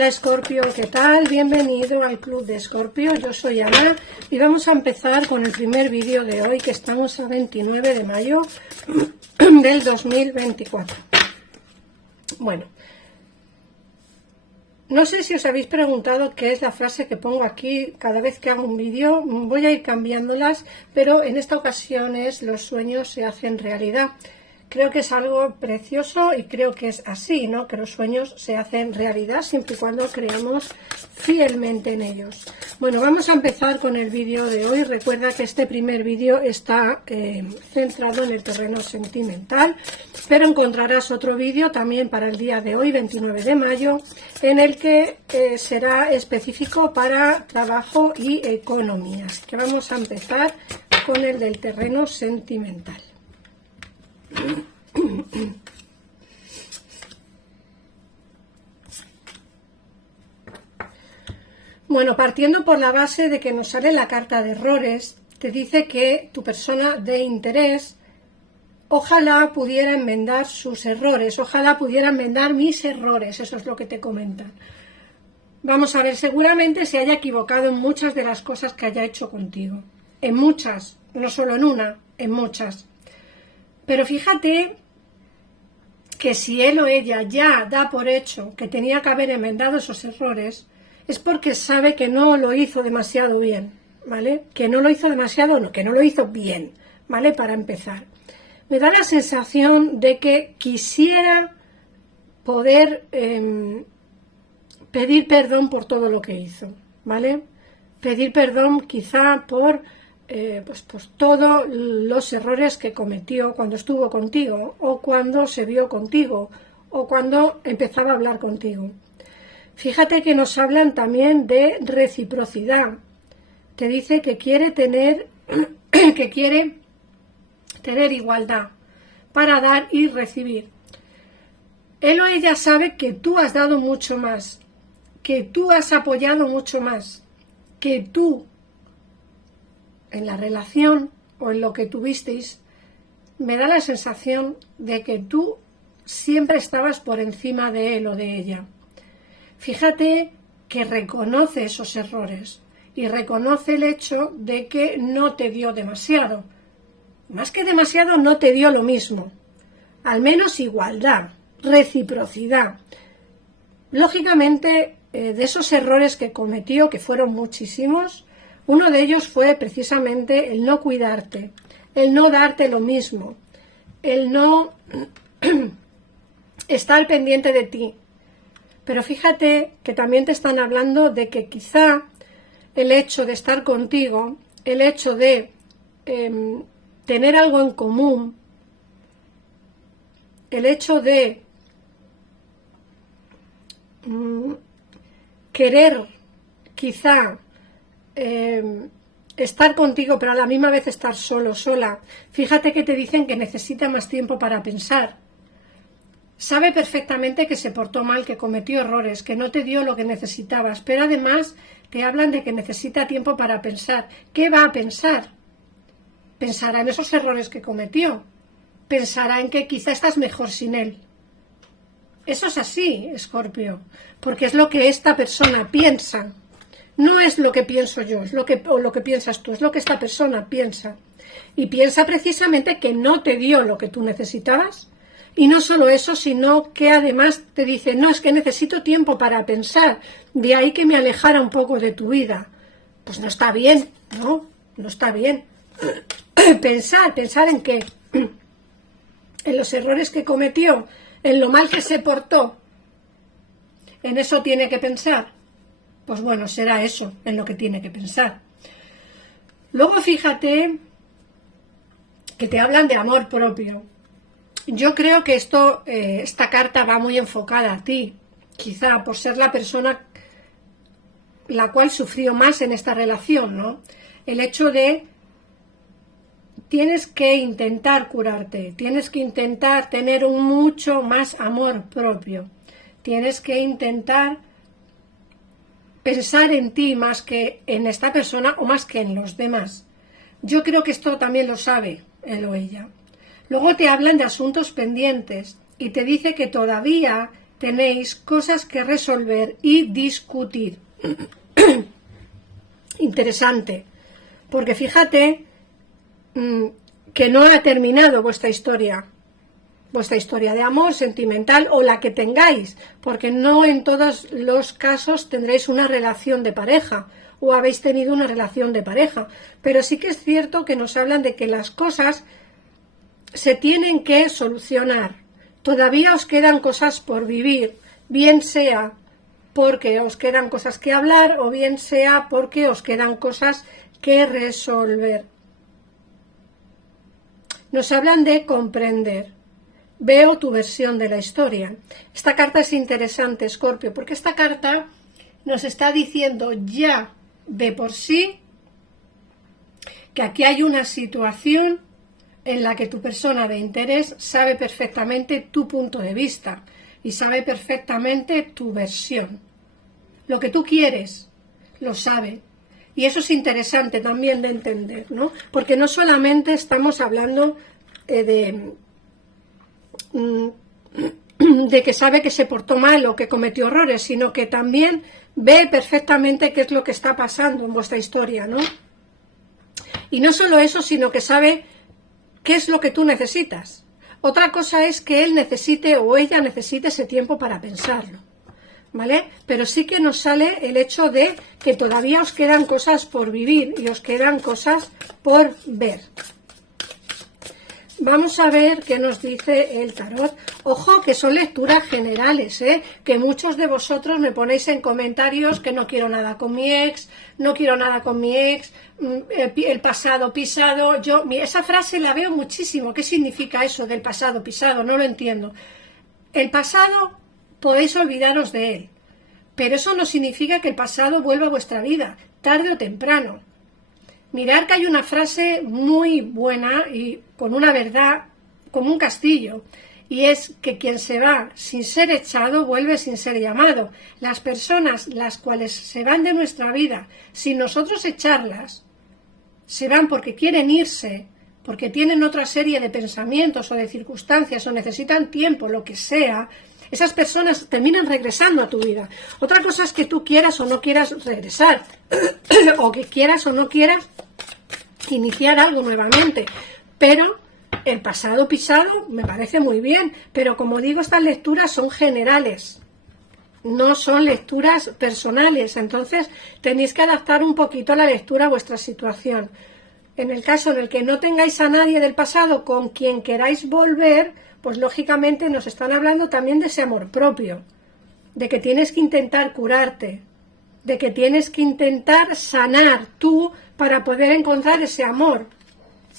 Hola Escorpio, ¿qué tal? Bienvenido al Club de Escorpio, yo soy Ana y vamos a empezar con el primer vídeo de hoy, que estamos a 29 de mayo del 2024. Bueno, no sé si os habéis preguntado qué es la frase que pongo aquí cada vez que hago un vídeo. Voy a ir cambiándolas, pero en esta ocasión es: los sueños se hacen realidad. Creo que es algo precioso y creo que es así, ¿no? Que los sueños se hacen realidad siempre y cuando creamos fielmente en ellos. Bueno, vamos a empezar con el vídeo de hoy. Recuerda que este primer vídeo está centrado en el terreno sentimental, pero encontrarás otro vídeo también para el día de hoy, 29 de mayo, en el que será específico para trabajo y economía. Así que vamos a empezar con el del terreno sentimental. Bueno, partiendo por la base de que nos sale la carta de errores, te dice que tu persona de interés ojalá pudiera enmendar sus errores, ojalá pudiera enmendar mis errores, eso es lo que te comentan. Vamos a ver, seguramente se haya equivocado en muchas de las cosas que haya hecho contigo, en muchas, no solo en una, en muchas. Pero fíjate que si él o ella ya da por hecho que tenía que haber enmendado esos errores, es porque sabe que no lo hizo demasiado bien, ¿vale? Que no lo hizo demasiado, no, que no lo hizo bien, ¿vale? Para empezar. Me da la sensación de que quisiera poder pedir perdón por todo lo que hizo, ¿vale? Pedir perdón quizá por pues todos los errores que cometió cuando estuvo contigo, o cuando se vio contigo, o cuando empezaba a hablar contigo. Fíjate que nos hablan también de reciprocidad. Te dice que quiere tener igualdad para dar y recibir. Él o ella sabe que tú has dado mucho más, que tú has apoyado mucho más, que tú en la relación o en lo que tuvisteis, me da la sensación de que tú siempre estabas por encima de él o de ella. Fíjate que reconoce esos errores y reconoce el hecho de que no te dio demasiado. Más que demasiado, no te dio lo mismo. Al menos igualdad, reciprocidad. Lógicamente, de esos errores que cometió, que fueron muchísimos, uno de ellos fue precisamente el no cuidarte, el no darte lo mismo, el no estar pendiente de ti. Pero fíjate que también te están hablando de que quizá el hecho de estar contigo, el hecho de tener algo en común, el hecho de querer quizá estar contigo, pero a la misma vez estar solo, sola. Fíjate que te dicen que necesita más tiempo para pensar. Sabe perfectamente que se portó mal, que cometió errores, que no te dio lo que necesitabas, pero además te hablan de que necesita tiempo para pensar. ¿Qué va a pensar? Pensará en esos errores que cometió. Pensará en que quizá estás mejor sin él. Eso es así, Escorpio, porque es lo que esta persona piensa. No es lo que pienso yo, es lo que piensas tú, es lo que esta persona piensa. Y piensa precisamente que no te dio lo que tú necesitabas. Y no solo eso, sino que además te dice, no, es que necesito tiempo para pensar. De ahí que me alejara un poco de tu vida. Pues no está bien, ¿no? No está bien. Pensar en qué. En los errores que cometió, en lo mal que se portó. En eso tiene que pensar. Pues bueno, será eso en lo que tiene que pensar. Luego fíjate que te hablan de amor propio. Yo creo que esta carta va muy enfocada a ti, quizá por ser la persona la cual sufrió más en esta relación, ¿no? El hecho de tienes que intentar curarte, tienes que intentar tener mucho más amor propio, tienes que intentar pensar en ti más que en esta persona o más que en los demás. Yo creo que esto también lo sabe él o ella. Luego te hablan de asuntos pendientes y te dice que todavía tenéis cosas que resolver y discutir. Interesante, porque fíjate que no ha terminado vuestra historia de amor sentimental o la que tengáis, porque no en todos los casos tendréis una relación de pareja o habéis tenido una relación de pareja, pero sí que es cierto que nos hablan de que las cosas se tienen que solucionar. Todavía os quedan cosas por vivir, bien sea porque os quedan cosas que hablar o bien sea porque os quedan cosas que resolver. Nos hablan de comprender. Veo tu versión de la historia. Esta carta es interesante, Escorpio, porque esta carta nos está diciendo ya de por sí que aquí hay una situación en la que tu persona de interés sabe perfectamente tu punto de vista y sabe perfectamente tu versión. Lo que tú quieres, lo sabe. Y eso es interesante también de entender, ¿no? Porque no solamente estamos hablando de que sabe que se portó mal o que cometió errores, sino que también ve perfectamente qué es lo que está pasando en vuestra historia, ¿no? Y no solo eso, sino que sabe qué es lo que tú necesitas. Otra cosa es que él necesite o ella necesite ese tiempo para pensarlo, ¿vale? Pero sí que nos sale el hecho de que todavía os quedan cosas por vivir y os quedan cosas por ver. Vamos a ver qué nos dice el tarot. Ojo, que son lecturas generales, que muchos de vosotros me ponéis en comentarios que no quiero nada con mi ex, no quiero nada con mi ex, el pasado pisado. Esa frase la veo muchísimo. ¿Qué significa eso del pasado pisado? No lo entiendo. El pasado podéis olvidaros de él, pero eso no significa que el pasado vuelva a vuestra vida, tarde o temprano. Mirad que hay una frase muy buena y con una verdad como un castillo, y es que quien se va sin ser echado vuelve sin ser llamado. Las personas las cuales se van de nuestra vida sin nosotros echarlas, se van porque quieren irse, porque tienen otra serie de pensamientos o de circunstancias o necesitan tiempo, lo que sea. Esas personas terminan regresando a tu vida. Otra cosa es que tú quieras o no quieras regresar, o que quieras o no quieras iniciar algo nuevamente. Pero el pasado pisado me parece muy bien, pero como digo, estas lecturas son generales, no son lecturas personales. Entonces tenéis que adaptar un poquito la lectura a vuestra situación. En el caso en el que no tengáis a nadie del pasado con quien queráis volver, pues lógicamente nos están hablando también de ese amor propio, de que tienes que intentar curarte, de que tienes que intentar sanar tú para poder encontrar ese amor,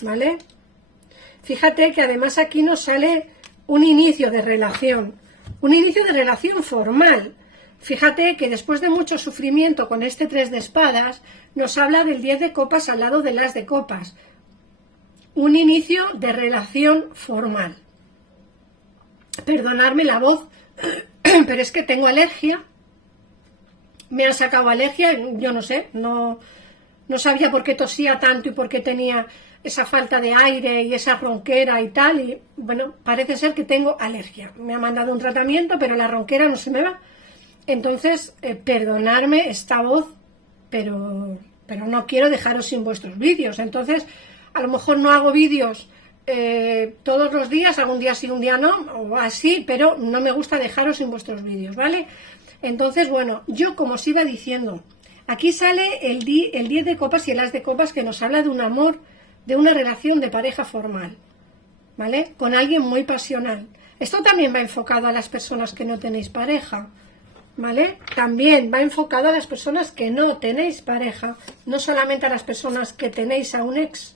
¿vale? Fíjate que además aquí nos sale un inicio de relación formal. Fíjate que después de mucho sufrimiento con este 3 de espadas, nos habla del 10 de copas al lado del as de copas. Un inicio de relación formal. Perdonadme la voz, pero es que tengo alergia. Me han sacado alergia, yo no sé, no sabía por qué tosía tanto y por qué tenía esa falta de aire y esa ronquera y tal. Y bueno, parece ser que tengo alergia. Me ha mandado un tratamiento, pero la ronquera no se me va. Entonces, perdonadme esta voz, pero no quiero dejaros sin vuestros vídeos. Entonces, a lo mejor no hago vídeos todos los días, algún día sí, un día no, o así, pero no me gusta dejaros sin vuestros vídeos, ¿vale? Entonces, bueno, yo como os iba diciendo, aquí sale el 10 de copas y el as de copas, que nos habla de un amor, de una relación de pareja formal, ¿vale? Con alguien muy pasional. Esto también va enfocado a las personas que no tenéis pareja, ¿vale? También va enfocado a las personas que no tenéis pareja, no solamente a las personas que tenéis a un ex.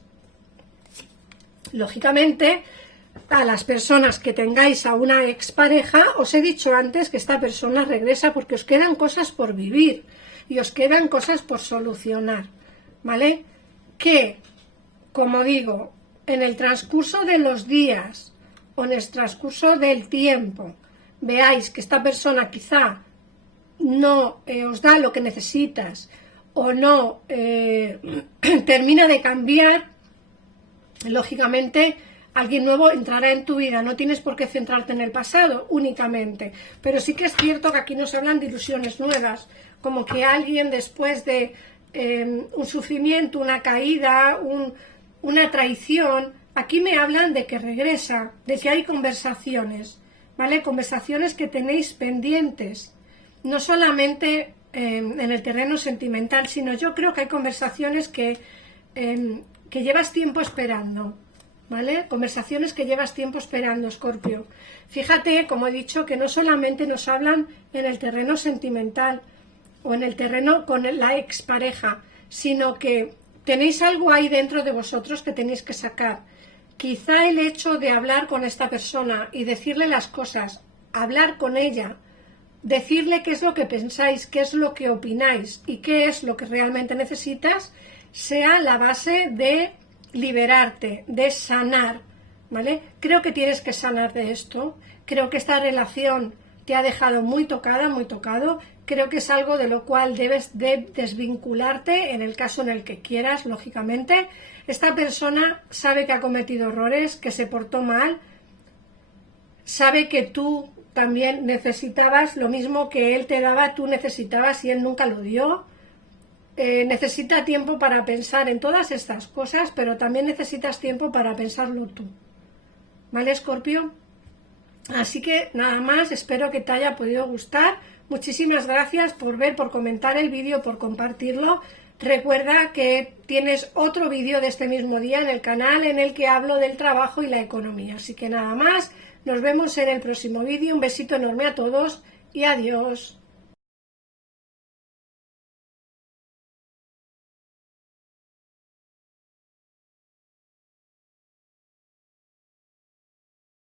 Lógicamente, a las personas que tengáis a una expareja, os he dicho antes que esta persona regresa porque os quedan cosas por vivir y os quedan cosas por solucionar, ¿vale? Que, como digo, en el transcurso de los días o en el transcurso del tiempo veáis que esta persona quizá no os da lo que necesitas o no termina de cambiar, lógicamente alguien nuevo entrará en tu vida, no tienes por qué centrarte en el pasado únicamente, pero sí que es cierto que aquí nos hablan de ilusiones nuevas, como que alguien después de un sufrimiento, una caída, una traición, aquí me hablan de que regresa, de que hay conversaciones, ¿vale? Conversaciones que tenéis pendientes, no solamente en el terreno sentimental, sino yo creo que hay conversaciones que llevas tiempo esperando, ¿vale? Conversaciones que llevas tiempo esperando, Escorpio. Fíjate, como he dicho, que no solamente nos hablan en el terreno sentimental o en el terreno con la expareja, sino que tenéis algo ahí dentro de vosotros que tenéis que sacar. Quizá el hecho de hablar con esta persona y decirle las cosas, hablar con ella, decirle qué es lo que pensáis, qué es lo que opináis y qué es lo que realmente necesitas, sea la base de liberarte, de sanar, ¿vale? Creo que tienes que sanar de esto, creo que esta relación te ha dejado muy tocada, muy tocado, creo que es algo de lo cual debes de desvincularte en el caso en el que quieras, lógicamente. Esta persona sabe que ha cometido errores, que se portó mal, sabe que tú también necesitabas lo mismo que él te daba, tú necesitabas y él nunca lo dio. Necesita tiempo para pensar en todas estas cosas, pero también necesitas tiempo para pensarlo tú. ¿Vale, Escorpio? Así que nada más, espero que te haya podido gustar. Muchísimas gracias por ver, por comentar el vídeo, por compartirlo. Recuerda que tienes otro vídeo de este mismo día en el canal en el que hablo del trabajo y la economía. Así que nada más, nos vemos en el próximo vídeo. Un besito enorme a todos y adiós.